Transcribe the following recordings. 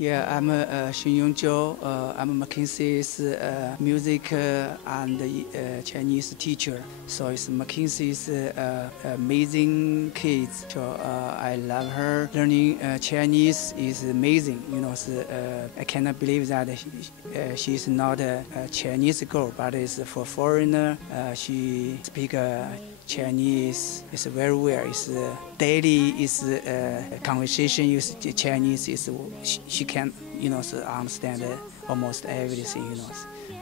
Yeah, I'm Xun Yongjiu. I'm Mackenzie's music and Chinese teacher. So it's Mackenzie's amazing kids. So I love her. Learning Chinese is amazing. You know, I cannot believe that she's not a Chinese girl, but it's for foreigner. She speaks Chinese is very well. It's daily is conversation use Chinese. Is she can understand almost everything.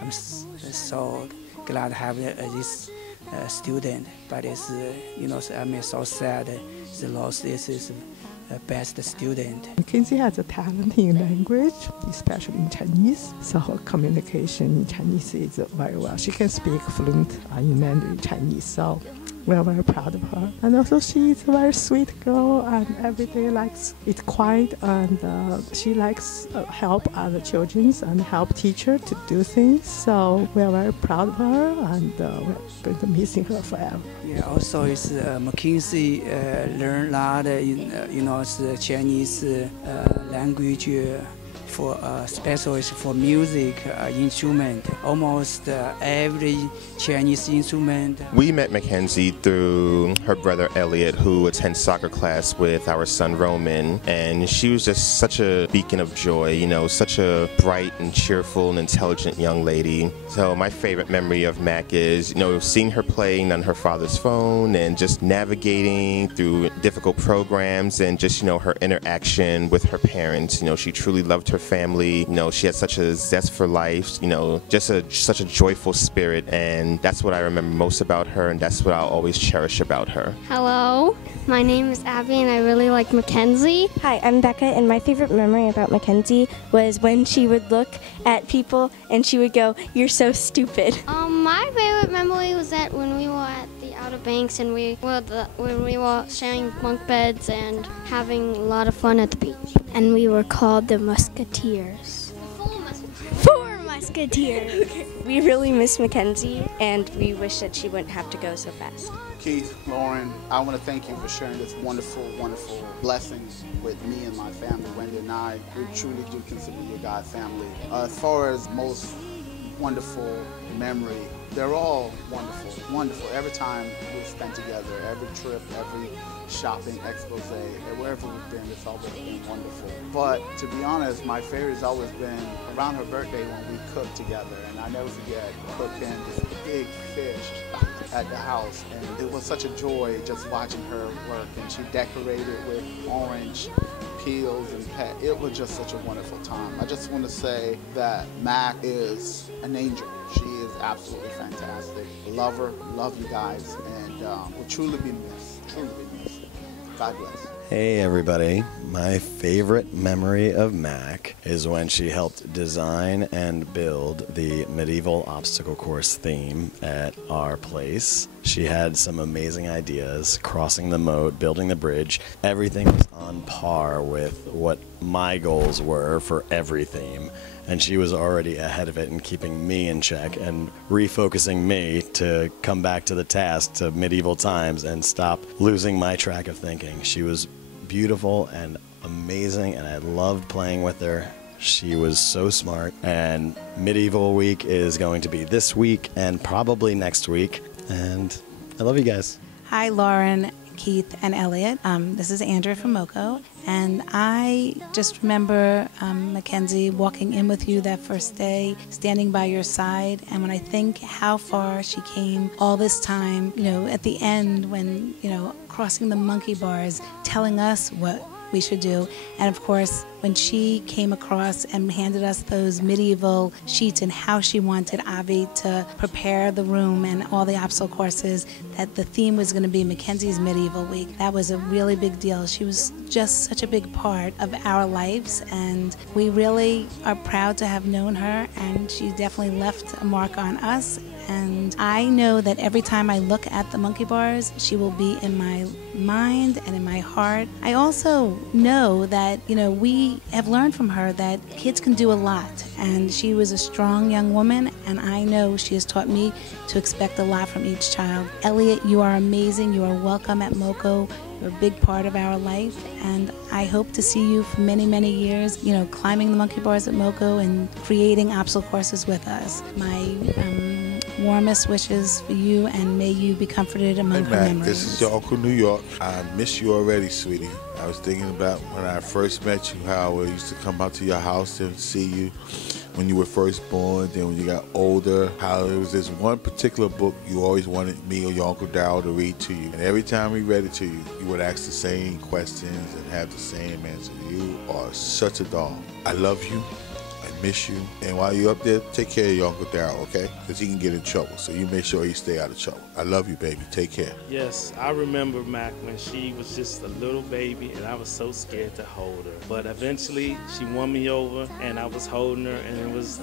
I'm so glad to have this student, but it's I'm so sad. The loss is best student. Mackenzie has a talent in language, especially in Chinese. So her communication in Chinese is very well. She can speak fluent in Mandarin Chinese. So we're very proud of her. And also she's a very sweet girl and every day likes it quiet, and she likes help other children and help teacher to do things. So we're very proud of her, and we're going to missing her forever. Yeah, also it's Mackenzie learn a lot Chinese language for especially for music instrument. Almost every Chinese instrument. We met Mackenzie through her brother Elliot, who attends soccer class with our son Roman, and she was just such a beacon of joy, such a bright and cheerful and intelligent young lady. So my favorite memory of Mac is, seeing her playing on her father's phone and just navigating through difficult programs, and just, her interaction with her parents. She truly loved her family. She had such a zest for life, just such a joyful spirit, and that's what I remember most about her, and that's what I'll always cherish about her. Hello, my name is Abby, and I really like Mackenzie. Hi, I'm Becca, and my favorite memory about Mackenzie was when she would look at people and she would go, "You're so stupid." My favorite memory was that when we were at the Outer Banks and when we were sharing bunk beds and having a lot of fun at the beach. And we were called the Musketeers. Four Musketeers. We really miss Mackenzie, and we wish that she wouldn't have to go so fast. Keith, Lauren, I want to thank you for sharing this wonderful, wonderful blessing with me and my family. Wendy and I, we truly do consider you God family. As far as most wonderful memory, they're all wonderful, wonderful. Every time we spent together, every trip, every shopping expose, and wherever we've been, it's always been wonderful. But to be honest, my favorite has always been around her birthday when we cooked together, and I never forget cooking this big fish at the house, and it was such a joy just watching her work, and she decorated with orange peels and it was just such a wonderful time. I just want to say that Mac is an angel. She is absolutely fantastic. Love her, love you guys, and will truly be missed. Truly be missed. God bless. Hey everybody, my favorite memory of Mac is when she helped design and build the medieval obstacle course theme at our place. She had some amazing ideas, crossing the moat, building the bridge. Everything was on par with what my goals were for every theme, and she was already ahead of it and keeping me in check and refocusing me to come back to the task, to medieval times, and stop losing my track of thinking. She was beautiful and amazing, and I loved playing with her. She was so smart, and Medieval Week is going to be this week and probably next week, and I love you guys. Hi, Lauren, Keith, and Elliot. This is Andrea from Moco, and I just remember Mackenzie walking in with you that first day, standing by your side, and when I think how far she came all this time, at the end when, crossing the monkey bars, telling us what we should do. And of course, when she came across and handed us those medieval sheets and how she wanted Avi to prepare the room and all the obstacle courses, that the theme was going to be Mackenzie's Medieval Week. That was a really big deal. She was just such a big part of our lives, and we really are proud to have known her, and she definitely left a mark on us And I know that every time I look at the monkey bars, she will be in my mind and in my heart. I also know that, we have learned from her that kids can do a lot. And she was a strong young woman, and I know she has taught me to expect a lot from each child. Elliot, you are amazing. You are welcome at MoCo. You're a big part of our life, and I hope to see you for many, many years, climbing the monkey bars at MoCo and creating obstacle courses with us. My warmest wishes for you, and may you be comforted among her memories. This is your Uncle New York. I miss you already, sweetie. I was thinking about when I first met you, how I used to come out to your house and see you when you were first born, then when you got older, how there was this one particular book you always wanted me or your Uncle Darryl to read to you. And every time we read it to you, you would ask the same questions and have the same answer. You are such a doll. I love you. I miss you. And while you're up there, take care of your Uncle Darryl, okay? Because he can get in trouble. So you make sure he stay out of trouble. I love you, baby. Take care. Yes, I remember Mac when she was just a little baby and I was so scared to hold her. But eventually she won me over and I was holding her, and it was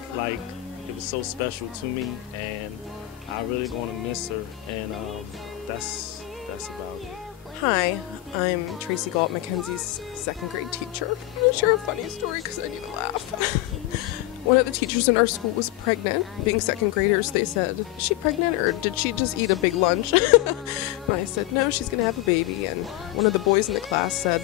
so special to me, and I really going to miss her, and that's about it. Hi, I'm Tracy Galt, Mackenzie's second grade teacher. I'm going to share a funny story because I need to laugh. One of the teachers in our school was pregnant. Being second graders, they said, is she pregnant or did she just eat a big lunch? And I said, no, she's going to have a baby. And one of the boys in the class said,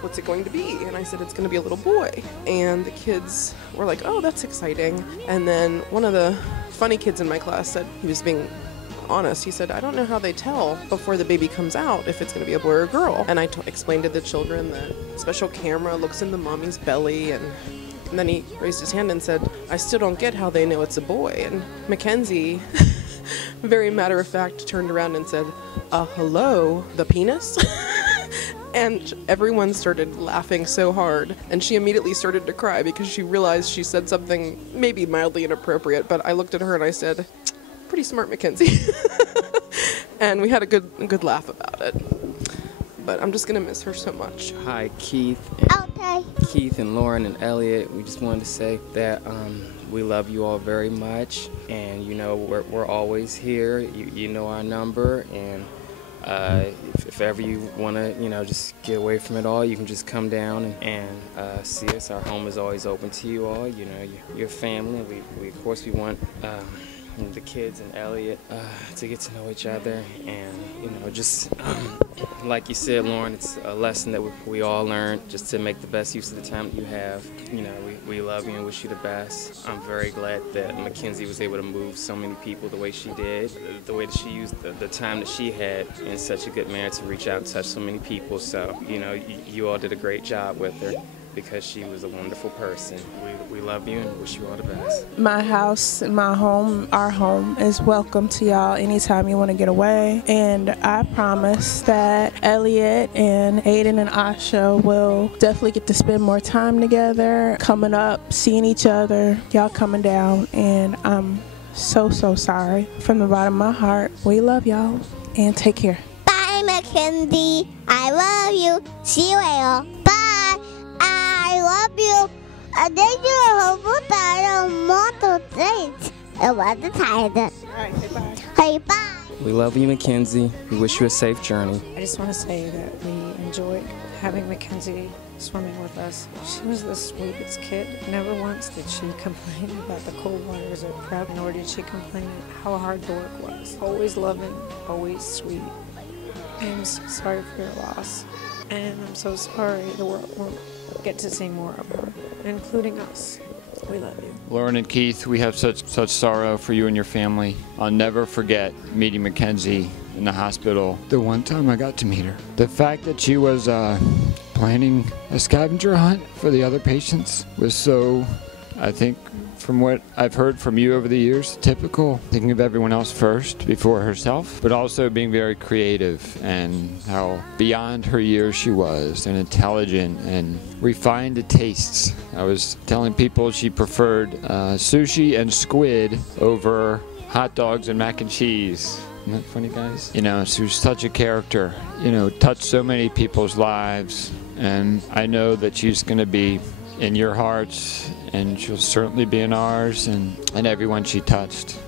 what's it going to be? And I said, it's going to be a little boy. And the kids were like, oh, that's exciting. And then one of the funny kids in my class said, he was being honest, he said, I don't know how they tell before the baby comes out if it's going to be a boy or a girl. And I explained to the children that special camera looks in the mommy's belly, and then he raised his hand and said, I still don't get how they know it's a boy. And Mackenzie, very matter of fact, turned around and said, hello, the penis? And everyone started laughing so hard, and she immediately started to cry because she realized she said something maybe mildly inappropriate, but I looked at her and I said, pretty smart, Mackenzie. And we had a good laugh about it. But I'm just going to miss her so much. Hi, Keith. Keith and Lauren and Elliot. We just wanted to say that we love you all very much, and we're always here. You know our number, and if ever you want to, just get away from it all, you can just come down and see us. Our home is always open to you all. Your family. We of course, we want the kids and Elliot to get to know each other, and just like you said, Lauren, it's a lesson that we all learned, just to make the best use of the time that you have. We love you and wish you the best. I'm very glad that Mackenzie was able to move so many people the way she did, the way that she used the time that she had in such a good manner to reach out and touch so many people. So, you all did a great job with her, because she was a wonderful person. We love you and wish you all the best. My house, my home, our home is welcome to y'all anytime you want to get away. And I promise that Elliot and Aiden and Asha will definitely get to spend more time together, coming up, seeing each other, y'all coming down. And I'm so sorry from the bottom of my heart. We love y'all, and take care. Bye, Mackenzie. I love you. See you later. Bye. I love you. And then you hope that I don't want to date. I want to tie it. Alright, say bye. Hey, bye. We love you, Mackenzie. We wish you a safe journey. I just want to say that we enjoyed having Mackenzie swimming with us. She was the sweetest kid. Never once did she complain about the cold waters or crap, nor did she complain how hard the work was. Always loving, always sweet. I'm so sorry for your loss, and I'm so sorry the world won't get to see more of her, including us. We love you. Lauren and Keith, we have such sorrow for you and your family. I'll never forget meeting Mackenzie in the hospital. The one time I got to meet her. The fact that she was planning a scavenger hunt for the other patients was so, I think, from what I've heard from you over the years, typical, thinking of everyone else first before herself, but also being very creative, and how beyond her years she was, and intelligent and refined to tastes. I was telling people she preferred sushi and squid over hot dogs and mac and cheese. Isn't that funny, guys? She was such a character, touched so many people's lives, and I know that she's going to be in your hearts, and she'll certainly be in ours, and everyone she touched.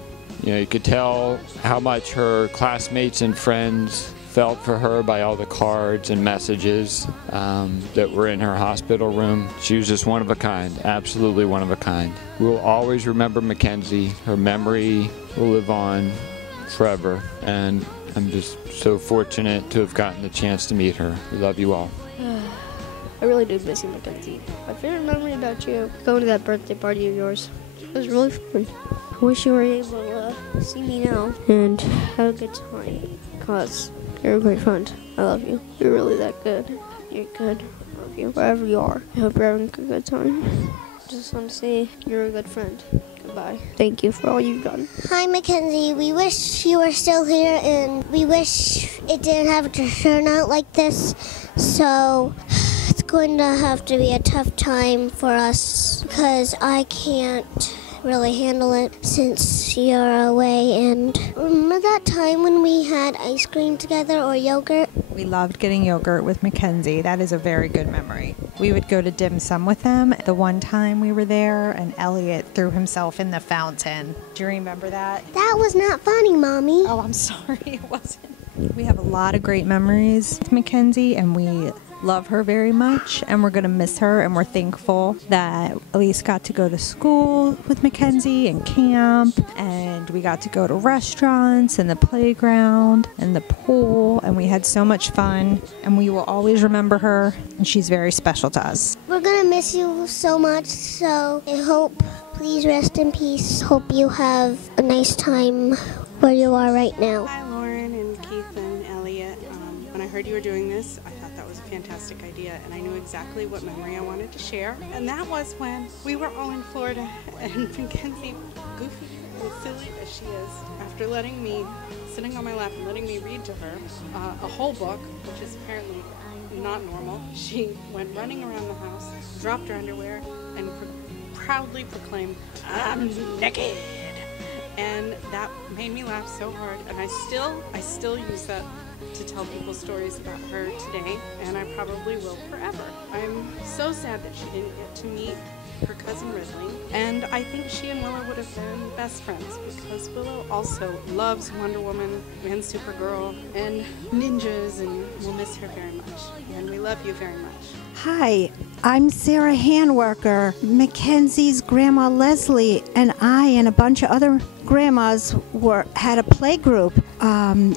You know, you could tell how much her classmates and friends felt for her by all the cards and messages that were in her hospital room. She was just one of a kind, absolutely one of a kind. We'll always remember Mackenzie. Her memory will live on forever, and I'm just so fortunate to have gotten the chance to meet her. We love you all. I really do miss you, Mackenzie. My favorite memory about you, going to that birthday party of yours. It was really fun. I wish you were able to see me now and have a good time, because you're a great friend. I love you. You're really that good. You're good. I love you. Wherever you are, I hope you're having a good time. Just want to say you're a good friend. Goodbye. Thank you for all you've done. Hi, Mackenzie. We wish you were still here, and we wish it didn't have to turn out like this. So it's going to have to be a tough time for us because I can't really handle it since you're away. And remember that time when we had ice cream together or yogurt? We loved getting yogurt with Mackenzie. That is a very good memory. We would go to dim sum with them. The one time we were there and Elliot threw himself in the fountain. Do you remember that? That was not funny, Mommy. Oh, I'm sorry, it wasn't. We have a lot of great memories with Mackenzie, and we love her very much, and we're going to miss her, and we're thankful that Elise got to go to school with Mackenzie and camp, and we got to go to restaurants and the playground and the pool, and we had so much fun, and we will always remember her, and she's very special to us. We're going to miss you so much, so I hope, please rest in peace. Hope you have a nice time where you are right now. Hi, Lauren and Keith and Elliot. When I heard you were doing this, I thought that was a fantastic idea, and I knew exactly what memory I wanted to share. And that was when we were all in Florida, and Mackenzie, goofy and silly as she is, after letting me, sitting on my lap and letting me read to her a whole book, which is apparently not normal, she went running around the house, dropped her underwear, and proudly proclaimed, "I'm naked." And that made me laugh so hard, and I still use that to tell people stories about her today, and I probably will forever. I'm so sad that she didn't get to meet her cousin Ridley, and I think she and Willow would have been best friends, because Willow also loves Wonder Woman and Supergirl and ninjas, and we'll miss her very much, and we love you very much. Hi, I'm Sarah Handworker. Mackenzie's grandma Leslie and I and a bunch of other grandmas had a play group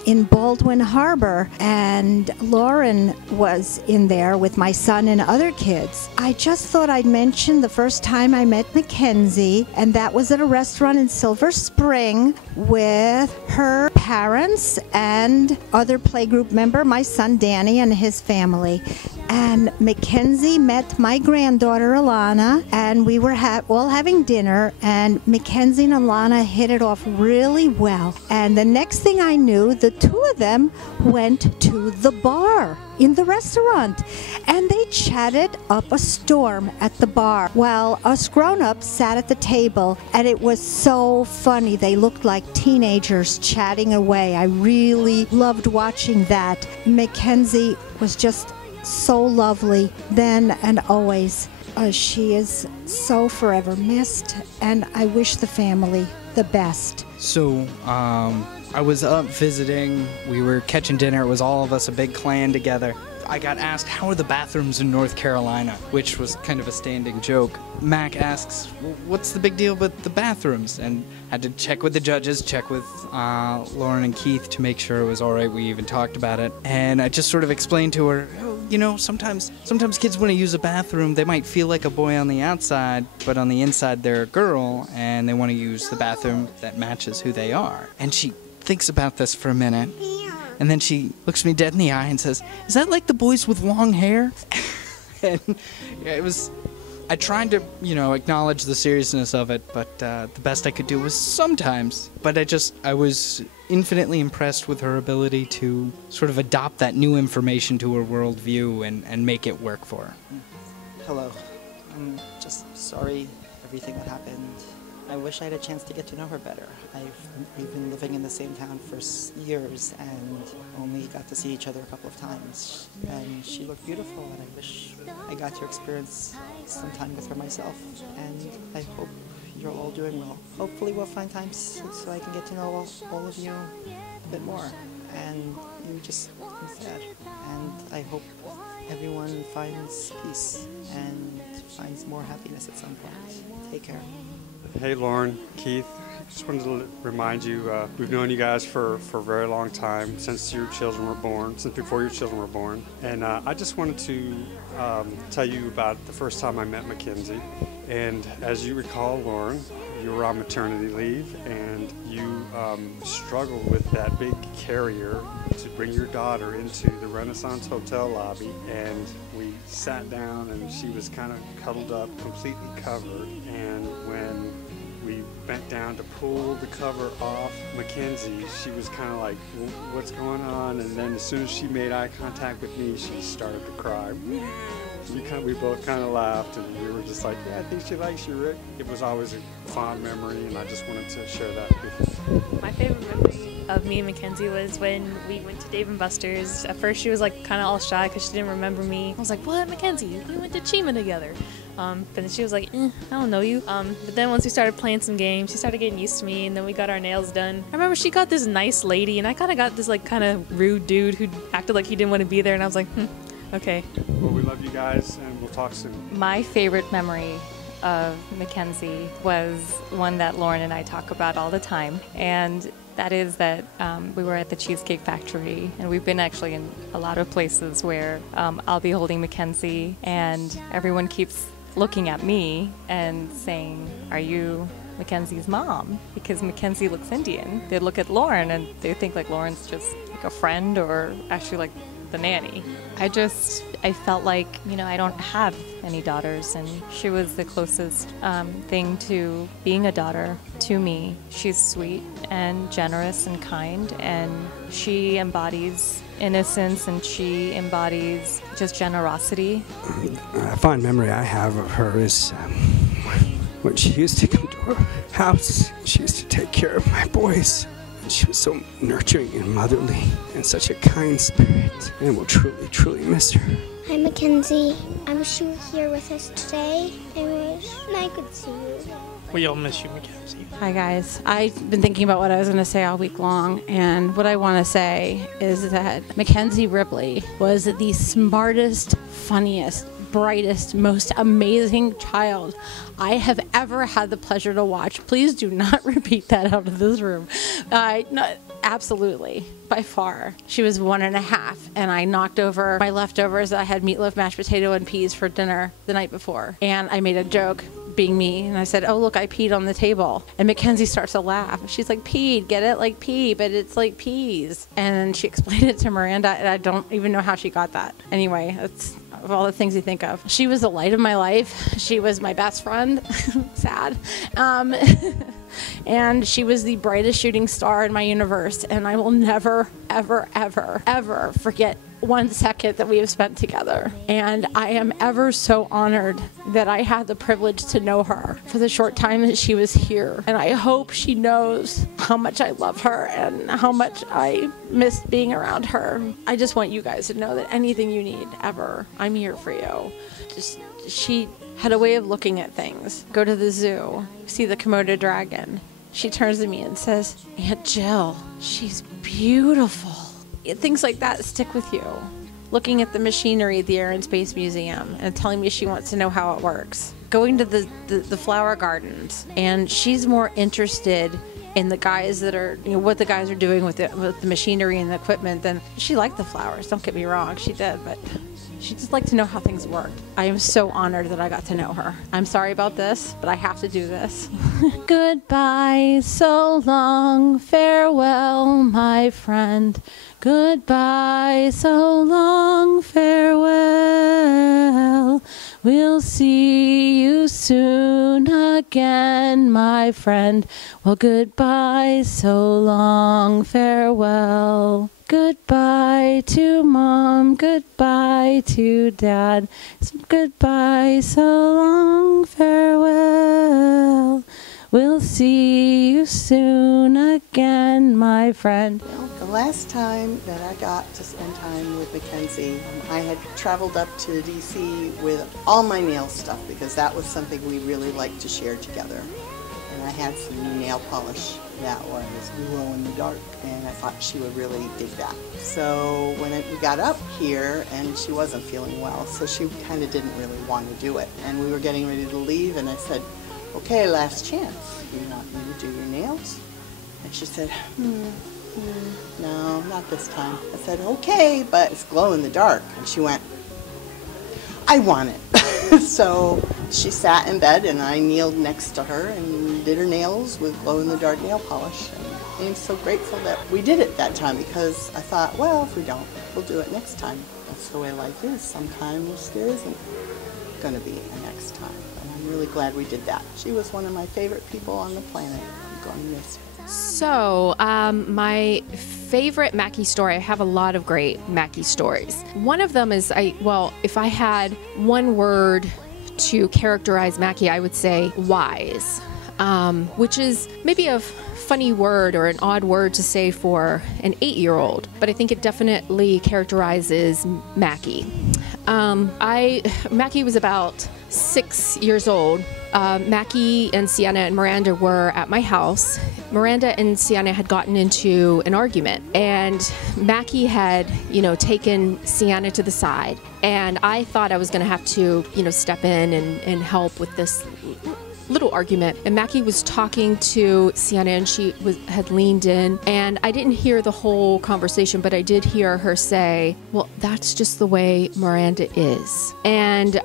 in Baldwin Harbor, and Lauren was in there with my son and other kids. I just thought I'd mention the first time I met Mackenzie, and that was at a restaurant in Silver Spring with her parents and other playgroup member, my son Danny, and his family. And Mackenzie met my granddaughter Alana, and we were all having dinner, and Mackenzie and Alana hit it off really well. And the next thing I knew, the two of them went to the bar in the restaurant, and they chatted up a storm at the bar while us grown-ups sat at the table, and it was so funny. They looked like teenagers chatting away. I really loved watching that. Mackenzie was just so lovely then and always. She is so forever missed, and I wish the family the best. So, I was up visiting, we were catching dinner, it was all of us, a big clan together. I got asked, how are the bathrooms in North Carolina? Which was kind of a standing joke. Mac asks, what's the big deal with the bathrooms? And had to check with the judges, check with Lauren and Keith to make sure it was all right. We even talked about it. And I just sort of explained to her, you know, sometimes kids want to use a bathroom. They might feel like a boy on the outside, but on the inside they're a girl, and they want to use the bathroom that matches who they are. And she thinks about this for a minute. And then she looks me dead in the eye and says, is that like the boys with long hair? And I tried to, acknowledge the seriousness of it, but the best I could do was sometimes. But I was infinitely impressed with her ability to sort of adopt that new information to her worldview and make it work for her. Hello. I'm just sorry everything that happened. I wish I had a chance to get to know her better. We've been living in the same town for years and only got to see each other a couple of times. And she looked beautiful, and I wish I got to experience some time with her myself. And I hope you're all doing well. Hopefully we'll find time so I can get to know all of you a bit more. And you just instead. And I hope everyone finds peace and finds more happiness at some point. Take care. Hey Lauren, Keith, just wanted to remind you, we've known you guys for a very long time, since your children were born, since before your children were born. And I just wanted to tell you about the first time I met Mackenzie. And as you recall, Lauren, you were on maternity leave and you struggled with that big carrier to bring your daughter into the Renaissance Hotel lobby, and we sat down and she was kind of cuddled up, completely covered, and when we bent down to pull the cover off Mackenzie, she was kind of like, what's going on? And then as soon as she made eye contact with me, she started to cry. We both kind of laughed, and we were just like, yeah, I think she likes you, Rick. It was always a fond memory, and I just wanted to share that with you. My favorite memory of me and Mackenzie was when we went to Dave & Buster's. At first she was like kind of all shy because she didn't remember me. I was like, what, Mackenzie? We went to Chima together. But then she was like, I don't know you. But then once we started playing some games, she started getting used to me, and then we got our nails done. I remember she got this nice lady, and I kind of got this like kind of rude dude who acted like he didn't want to be there, and I was like, okay. Well, we love you guys, and we'll talk soon. My favorite memory of Mackenzie was one that Lauren and I talk about all the time, and that is that we were at the Cheesecake Factory, and we've been actually in a lot of places where I'll be holding Mackenzie, and everyone keeps looking at me and saying, are you Mackenzie's mom? Because Mackenzie looks Indian. They look at Lauren and they think like Lauren's just like a friend or actually like the nanny. I felt like, I don't have any daughters, and she was the closest thing to being a daughter to me. She's sweet and generous and kind, and she embodies innocence, and she embodies just generosity. A fond memory I have of her is when she used to come to our house. She used to take care of my boys. She was so nurturing and motherly and such a kind spirit, and we'll truly, truly miss her. Hi, Mackenzie. I wish you were here with us today. I wish I could see you. We all miss you, Mackenzie. Hi, guys. I've been thinking about what I was going to say all week long, and what I want to say is that Mackenzie Ripley was the smartest, funniest, brightest, most amazing child I have ever had the pleasure to watch. Please do not repeat that out of this room. No, absolutely, by far. She was 1.5, and I knocked over my leftovers. I had meatloaf, mashed potato, and peas for dinner the night before, and I made a joke, being me, and I said, oh, look, I peed on the table. And Mackenzie starts to laugh. She's like, peed, get it? Like pee, but it's like peas. And she explained it to Miranda, and I don't even know how she got that. Anyway, that's of all the things you think of. She was the light of my life. She was my best friend. Sad. And she was the brightest shooting star in my universe, and I will never, ever, ever, ever forget 1 second that we have spent together. And I am ever so honored that I had the privilege to know her for the short time that she was here. And I hope she knows how much I love her and how much I missed being around her. I just want you guys to know that anything you need ever, I'm here for you. She had a way of looking at things. Go to the zoo, see the Komodo dragon. She turns to me and says, Aunt Jill, she's beautiful. Things like that stick with you. Looking at the machinery at the Air and Space Museum and telling me she wants to know how it works. Going to the flower gardens, and she's more interested in the guys that are, what the guys are doing with the machinery and the equipment than she liked the flowers. Don't get me wrong, she did, but she just liked to know how things work. I am so honored that I got to know her. I'm sorry about this, but I have to do this. Goodbye, so long, farewell, my friend. Goodbye, so long, farewell. We'll see you soon again, my friend. Well, goodbye, so long, farewell. Goodbye to Mom, goodbye to Dad. Goodbye, so long, farewell. We'll see you soon again, my friend. The last time that I got to spend time with Mackenzie, I had traveled up to DC with all my nail stuff because that was something we really liked to share together. I had some new nail polish that was glow in the dark, and I thought she would really dig that. So when we got up here, and she wasn't feeling well, so she kind of didn't really want to do it. And we were getting ready to leave, and I said, okay, last chance. Do you not need to do your nails? And she said, no, not this time. I said, okay, but it's glow in the dark. And she went, I want it. So she sat in bed, and I kneeled next to her and did her nails with glow-in-the-dark nail polish. And I'm so grateful that we did it that time, because I thought, well, if we don't, we'll do it next time. That's the way life is. Sometimes there isn't going to be a next time. And I'm really glad we did that. She was one of my favorite people on the planet. I'm going to miss her. So, my favorite Mackie story, I have a lot of great Mackie stories. One of them is, if I had one word to characterize Mackie, I would say wise, which is maybe a funny word or an odd word to say for an 8-year-old, but I think it definitely characterizes Mackie. Mackie was about 6 years old. Mackie and Sienna and Miranda were at my house. Miranda and Sienna had gotten into an argument, and Mackie had, taken Sienna to the side, and I thought I was going to have to, step in and help with this little argument. And Mackie was talking to Sienna, and she had leaned in, and I didn't hear the whole conversation, but I did hear her say, well, that's just the way Miranda is. And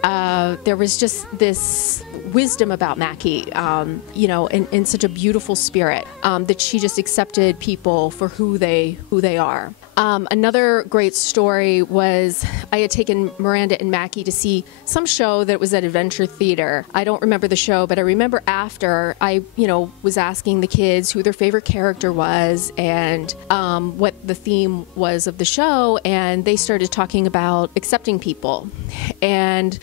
there was just this wisdom about Mackie, in such a beautiful spirit, that she just accepted people for who they are. Another great story was I had taken Miranda and Mackie to see some show that was at Adventure Theater. I don't remember the show, but I remember after I, was asking the kids who their favorite character was and what the theme was of the show, and they started talking about accepting people. And,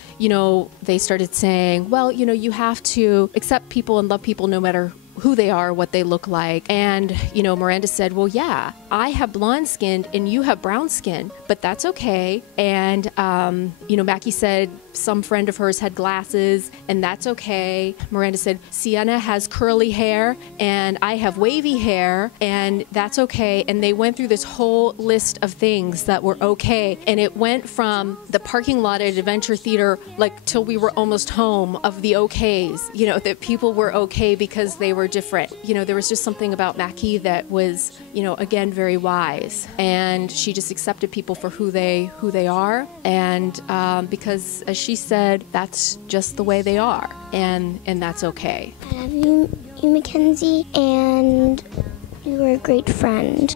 they started saying, well, you have to accept people and love people no matter who they are, what they look like. And, Miranda said, well, yeah, I have blonde skin and you have brown skin, but that's okay. And, Mackie said some friend of hers had glasses, and that's okay. Miranda said, Sienna has curly hair and I have wavy hair, and that's okay. And they went through this whole list of things that were okay. And it went from the parking lot at Adventure Theater, till we were almost home, of the okays, that people were okay because they were different. There was just something about Mackie that was, again, very wise. And she just accepted people for who they are. And because, as she said, that's just the way they are. And that's okay. I love you, Mackenzie, and you were a great friend.